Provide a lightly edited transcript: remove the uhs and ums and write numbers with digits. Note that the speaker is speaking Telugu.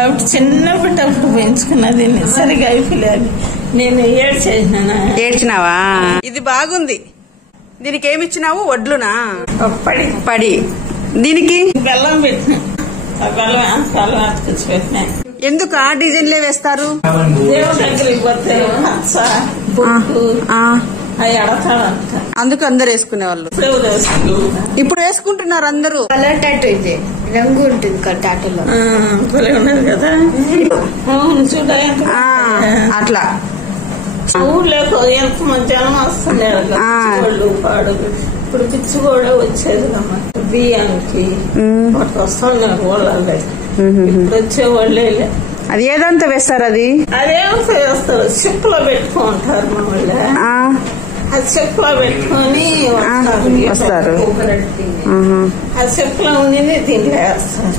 అప్పుడు చిన్నప్పటి అప్పుడు పెంచుకున్నది సరిగా అయిపోలేదు. నేను ఏడ్చినావా? ఇది బాగుంది. దీనికి ఏమిచ్చినావు? వడ్లునా? పడి. దీనికి బెల్లం పెట్టిన. బెల్లం అతుకొచ్చి పెట్టినా. ఎందుకు ఆ డిజైన్లే వేస్తారు? దేవుడి దగ్గరికి పోతే అవి అడతాడంట, అందుకు అందరు వేసుకునే వాళ్ళు. ఇప్పుడు వేసుకుంటున్నారు అందరూ. కలర్ టాటూ ఇది రంగు ఉంటుంది టాటూలో. ఉన్నది కదా. చూడ అట్లా ఊళ్ళో ఎంత మధ్యాహ్నం వస్తుంది వాళ్ళు పాడు. ఇప్పుడు పిచ్చి కూడా వచ్చేది అన్నమాట. బియ్యానికి వాటికి వస్తున్నారు వాళ్ళే. ఇప్పుడు వచ్చేవాళ్ళే. అది ఏదంతా వేస్తారు? అదేంతా వేస్తారు, షిప్లో పెట్టుకుంటారు మా వాళ్ళు. అది షిప్లో పెట్టుకొని వస్తారు. ఆ షిప్లో ఉండి దీంట్లో వేస్తారు.